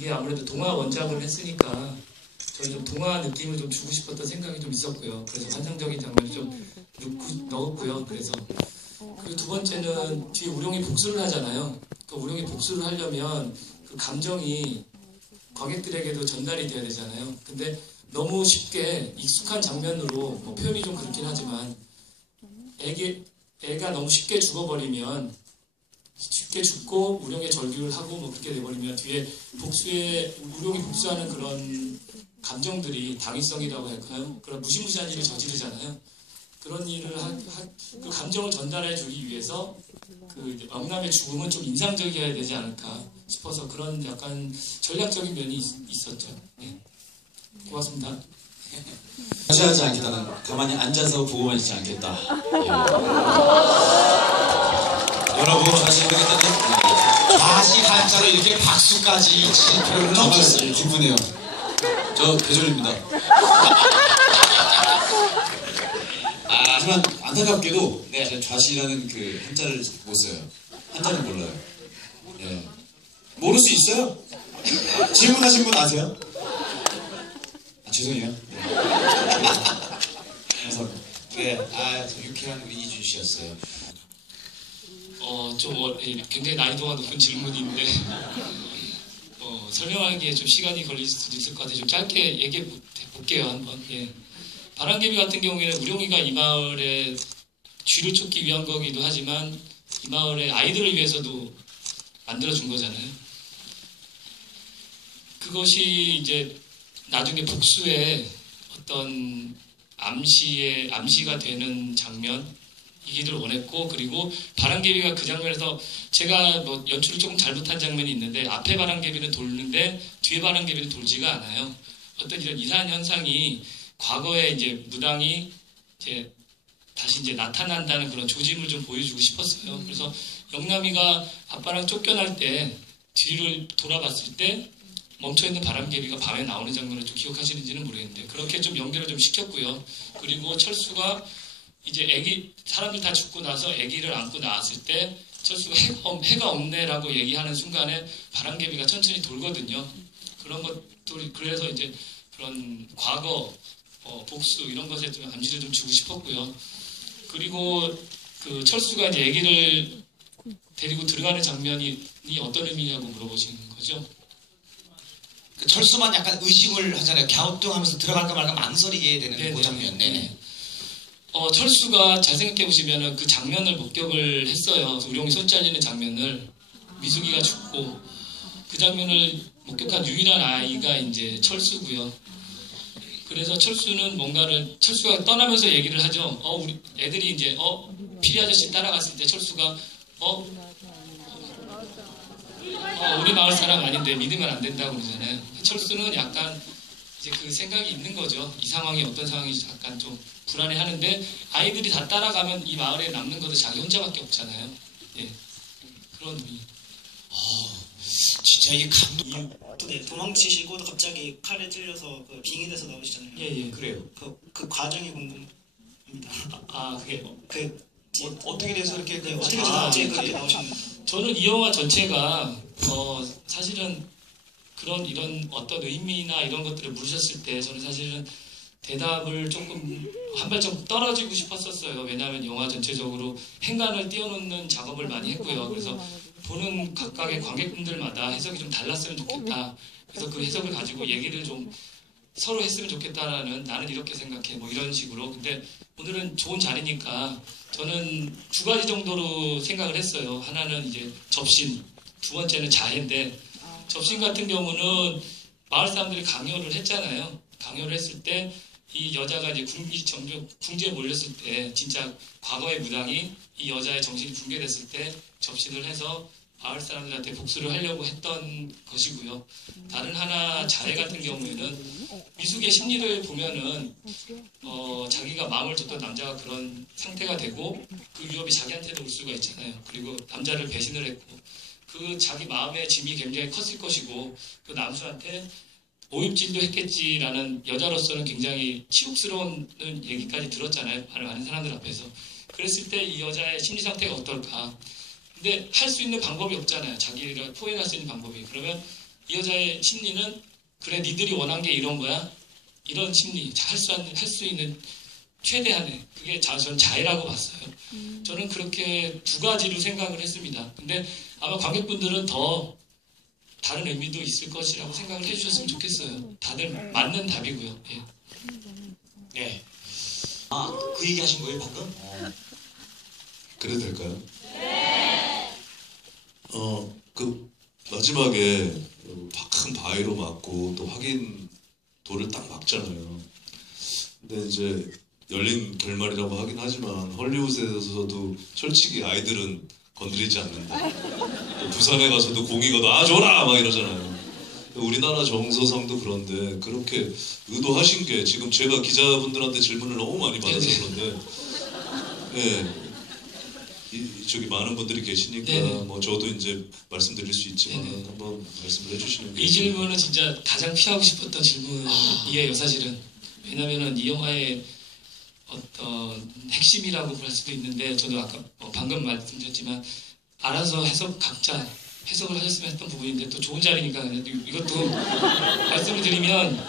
이게 아무래도 동화 원작을 했으니까 저희 좀 동화 느낌을 좀 주고 싶었던 생각이 좀 있었고요. 그래서 환상적인 장면을 좀 넣었고요. 그래서 그리고 두 번째는 뒤에 우룡이 복수를 하잖아요. 그 우룡이 복수를 하려면 그 감정이 관객들에게도 전달이 돼야 되잖아요. 근데 너무 쉽게 익숙한 장면으로 뭐 표현이 좀 그렇긴 하지만 애가 너무 쉽게 죽어버리면 쉽게 죽고 우룡의 절규를 하고 뭐 그렇게 돼버리면 뒤에 우룡이 복수하는 그런 감정들이 당위성이라고 할까요? 그런 무시무시한 일을 저지르잖아요. 그런 일을 그 감정을 전달해 주기 위해서 그 영남의 죽음은 좀 인상적이어야 되지 않을까 싶어서 그런 약간 전략적인 면이 있었죠. 네. 고맙습니다. 자세하지 않겠다는, 가만히 앉아서 보고만 있지 않겠다. 예. 여러분 자신있다는 다시 한자로 이렇게 박수까지 칠 필요는 없었어요. 기쁘네요. 저 배졸입니다. 하지만 안타깝게도 네. 좌시라는 그 한자를 못 써요. 한자는 몰라요. 예. 모를 수 있어요? 질문하신 분 아세요? 죄송해요. 네. 감사합니다. 네, 유쾌한 우리 이준 씨였어요. 굉장히 난이도가 높은 질문인데 설명하기에 좀 시간이 걸릴 수도 있을 것 같아요. 좀 짧게 얘기해 볼게요. 한번. 예. 바람개비 같은 경우에는 우룡이가 이 마을에 쥐를 쫓기 위한 거기도 하지만 이 마을의 아이들을 위해서도 만들어준 거잖아요. 그것이 이제 나중에 복수의 어떤 암시가 되는 장면이기를 원했고, 그리고 바람개비가 그 장면에서 제가 뭐 연출을 조금 잘못한 장면이 있는데 앞에 바람개비는 돌는데 뒤에 바람개비는 돌지가 않아요. 어떤 이런 이상한 현상이 과거에 이제 무당이 이제 다시 이제 나타난다는 그런 조짐을 좀 보여주고 싶었어요. 그래서 영남이가 아빠랑 쫓겨날 때 뒤를 돌아봤을 때 멈춰있는 바람개비가 밤에 나오는 장면을 좀 기억하시는지는 모르겠는데 그렇게 좀 연결을 좀 시켰고요. 그리고 철수가 이제 사람들 다 죽고 나서 아기를 안고 나왔을 때 철수가 해가 없네라고 얘기하는 순간에 바람개비가 천천히 돌거든요. 그런 것들, 그래서 이제 그런 과거, 복수 이런 것에 좀 암시를 좀 주고 싶었고요. 그리고 그 철수가 이제 아기를 데리고 들어가는 장면이 어떤 의미냐고 물어보시는 거죠. 그 철수만 약간 의심을 하잖아요. 갸우뚱하면서 들어갈까 말까 망설이게 되는 네네. 그 장면. 네네. 철수가 잘 생각해 보시면은 그 장면을 목격을 했어요. 우룡이 손 잘리는 장면을 미숙이가 죽고 그 장면을 목격한 유일한 아이가 이제 철수고요. 그래서 철수가 떠나면서 얘기를 하죠. 우리 애들이 이제 피리 아저씨 따라갔을 때 철수가 우리 마을 사람 아닌데 믿으면 안 된다고 그러잖아요. 철수는 약간 이제 그 생각이 있는 거죠. 이 상황이 어떤 상황인지 약간 좀 불안해하는데 아이들이 다 따라가면 이 마을에 남는 것도 자기 혼자밖에 없잖아요. 예. 그런 의미. 진짜 이 감동. 네, 도망치시고 갑자기 칼에 찔려서 그 빙의돼서 나오시잖아요. 예. 그래요. 그 과정이 궁금합니다. 그게 어떻게 돼서 이렇게 어떻게 돼서 갑자기 그렇게 나오셨나요? 저는 이 영화 전체가 사실은 이런 어떤 의미나 이런 것들을 물으셨을 때 저는 사실은 대답을 조금 한 발짝 떨어지고 싶었었어요. 왜냐하면 영화 전체적으로 행간을 띄워놓는 작업을 많이 했고요. 그래서 보는 각각의 관객분들마다 해석이 좀 달랐으면 좋겠다. 그래서 그 해석을 가지고 얘기를 좀 서로 했으면 좋겠다라는, 나는 이렇게 생각해, 뭐 이런 식으로. 근데 오늘은 좋은 자리니까 저는 두 가지 정도로 생각을 했어요. 하나는 이제 접신, 두 번째는 자해인데, 접신 같은 경우는 마을 사람들이 강요를 했잖아요. 강요를 했을 때 이 여자가 이제 궁지에 몰렸을 때, 진짜 과거의 무당이 이 여자의 정신이 붕괴됐을 때 접신을 해서 마을 사람들한테 복수를 하려고 했던 것이고요. 다른 하나, 자해 같은 경우에는 미숙의 심리를 보면은 자기가 마음을 줬던 남자가 그런 상태가 되고 그 위협이 자기한테도 올 수가 있잖아요. 그리고 남자를 배신을 했고 그 자기 마음의 짐이 굉장히 컸을 것이고 그 남수한테 오입질도 했겠지라는, 여자로서는 굉장히 치욕스러운 얘기까지 들었잖아요. 많은 사람들 앞에서. 그랬을 때 이 여자의 심리 상태가 어떨까. 근데 할 수 있는 방법이 없잖아요. 자기를 포획할 수 있는 방법이. 그러면 이 여자의 심리는 그래 니들이 원한 게 이런 거야. 이런 심리 할 수 있는 최대한의 그게 저는 자해라고 봤어요. 저는 그렇게 두 가지로 생각을 했습니다. 근데 아마 관객분들은 더 다른 의미도 있을 것이라고 생각을 해주셨으면 좋겠어요. 다들 맞는 답이고요. 예. 네. 아, 그 얘기 하신 거예요, 방금? 그래도 될까요? 그 마지막에 큰 바위로 맞고 또 확인도를 딱 막잖아요. 근데 이제 열린 결말이라고 하긴 하지만 헐리우드에서도 솔직히 아이들은 건드리지 않는다. 또 부산에 가서도 공익어도 줘라 막 이러잖아요. 우리나라 정서상도 그런데 그렇게 의도하신 게 지금 제가 기자분들한테 질문을 너무 많이 받아서 그런데 예. 저기 많은 분들이 계시니까 네네. 뭐 저도 이제 말씀드릴 수 있지만 네네. 한번 말씀을 해주시는 게 이 질문은 진짜 가장 피하고 싶었던 질문이에요, 사실은. 왜냐면은 이 영화의 어떤 핵심이라고 볼 수도 있는데, 저도 아까 방금 말씀드렸지만, 알아서 각자 해석을 하셨으면 했던 부분인데, 또 좋은 자리니까 이것도 말씀을 드리면,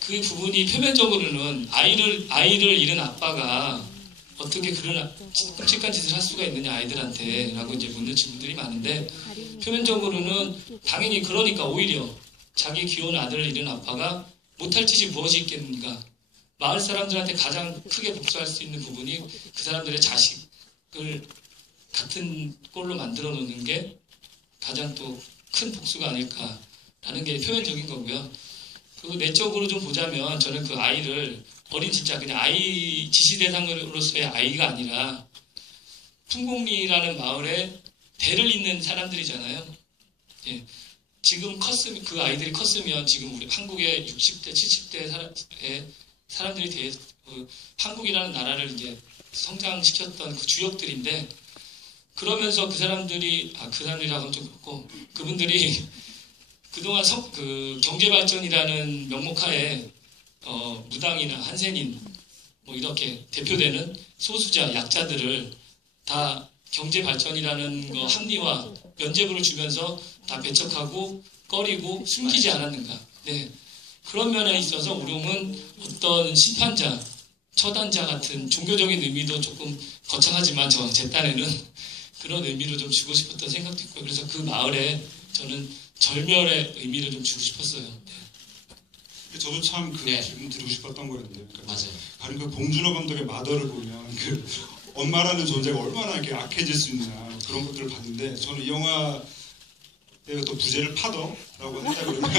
그 부분이 표면적으로는 아이를 잃은 아빠가 어떻게 그런 끔찍한 짓을 할 수가 있느냐 아이들한테 라고 이제 묻는 질문들이 많은데, 표면적으로는 당연히 그러니까 오히려 자기 귀여운 아들을 잃은 아빠가 못할 짓이 무엇이 있겠는가. 마을 사람들한테 가장 크게 복수할 수 있는 부분이 그 사람들의 자식을 같은 꼴로 만들어 놓는 게 가장 또 큰 복수가 아닐까라는 게 표면적인 거고요. 그리고 내적으로 좀 보자면 저는 그 아이를 진짜 그냥 지시 대상으로서의 아이가 아니라 풍곡리라는 마을에 대를 잇는 사람들이잖아요. 예. 지금 그 아이들이 컸으면 지금 우리 한국의 60대, 70대 사람들이 한국이라는 나라를 이제 성장시켰던 그 주역들인데, 그러면서 그 사람들이라고 하면 좀 그렇고, 그분들이 그동안 그 경제발전이라는 명목하에 무당이나 한센인 뭐 이렇게 대표되는 소수자 약자들을 다 경제발전이라는 거 합리화 면죄부를 주면서 다 배척하고 꺼리고 숨기지 않았는가. 네. 그런 면에 있어서 우롱은 어떤 심판자, 처단자 같은 종교적인 의미도 조금 거창하지만 제 딴에는 그런 의미로 좀 주고 싶었던 생각도 있고요. 그래서 그 마을에 저는 절멸의 의미를 좀 주고 싶었어요. 네. 저도 참 그 네. 질문 드리고 싶었던 거였는데, 그러니까 맞아요. 바로 그 봉준호 감독의 마더를 보면 그 엄마라는 존재가 얼마나 이렇게 악해질 수 있나 그런 것들을 봤는데, 저는 이 영화의 또 부제를 파더라고 한다 그러면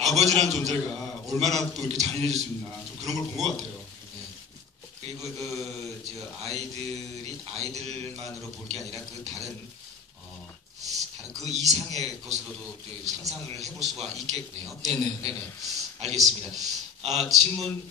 아버지라는 존재가 얼마나 또 이렇게 잔인해질 수 있나 좀 그런 걸 본 것 같아요. 그리고 아이들만으로 볼 게 아니라 다른 그 이상의 것으로도 상상을 해볼 수가 있겠네요. 네네. 네네. 알겠습니다. 질문